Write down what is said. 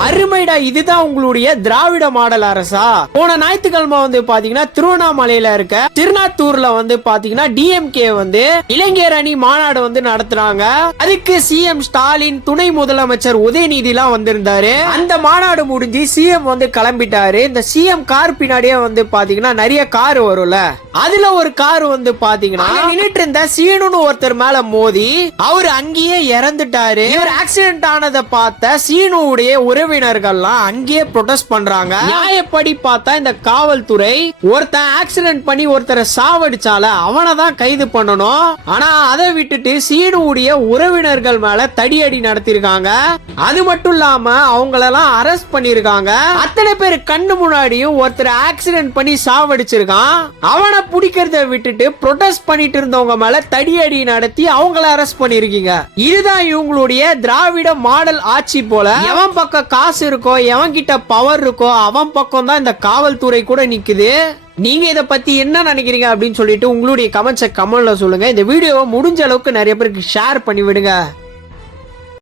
அருமைடா, இதுதான் உங்களுடைய திராவிட மாடல் அரசா? போன ஞாயிற்றுக்கிழமை வந்து பாத்தீங்கன்னா திருவண்ணாமலையில இருக்க திருநாத்தூர்ல வந்து பாத்தீங்கன்னா டிஎம்கே வந்து இளைஞர் அணி மாநாடு வந்து நடத்துறாங்க. அதுக்கு சிஎம் ஸ்டாலின், துணை முதலமைச்சர் உதயநிதி எல்லாம் வந்திருந்தாரு. அந்த மாநாடு முடிஞ்சு சிஎம் வந்து கிளம்பிட்டாரு. இந்த சிஎம் கார் பின்னாடியே வந்து பாத்தீங்கன்னா நிறைய கார் வரும்ல, அதுல ஒரு கார் வந்து பாத்தீங்கன்னா நின்னுட்டு இருந்த சீனுன்னு ஒருத்தர் மேல மோதி அவர் அங்கேயே இறந்துட்டாரு. இவர் ஆக்சிடென்ட் ஆனதை பார்த்த சீனுடைய உறவினர்கள்லாம் அங்கேயே ப்ரொடெஸ்ட் பண்றாங்க. நியாயப்படி பார்த்தா இந்த காவல்துறை ஒருத்தன் ஆக்சிடென்ட் பண்ணி ஒருத்தரை சாவடிச்சால அவனை தான் கைது பண்ணணும். ஆனா அதை விட்டுட்டு சீனுடைய உறவினர்கள் மேல தடியடி நடத்திருக்காங்க. அது மட்டும் இல்லாம அவங்களெல்லாம் அரெஸ்ட் பண்ணிருக்காங்க. அத்தனை பேர் கண்ணு முன்னாடியும் ஒருத்தர் ஆக்சிடென்ட் பண்ணி சாவடிச்சிருக்கான். அவனை பிடிக்கிறத விட்டுட்டு ப்ரொடெஸ்ட் பண்ணிட்டு இருந்தவங்க மேல தடியடி நடத்தி அவங்கள அரெஸ்ட் பண்ணிருக்கீங்க. இதுதான் இவங்களுடைய திராவிட மாடல் ஆட்சி போல. எவன் பக்கம் காசு இருக்கோ, எவன் கிட்ட பவர் இருக்கோ அவன் பக்கம் தான் இந்த காவல்துறை கூட நிக்குது. நீங்க இத பத்தி என்ன நினைக்கிறீங்க அப்படின்னு சொல்லிட்டு உங்களுடைய கமெண்ட்ஸை கமெண்ட்ல சொல்லுங்க. இந்த வீடியோவை முடிஞ்ச அளவுக்கு நிறைய பேருக்கு ஷேர் பண்ணி விடுங்க.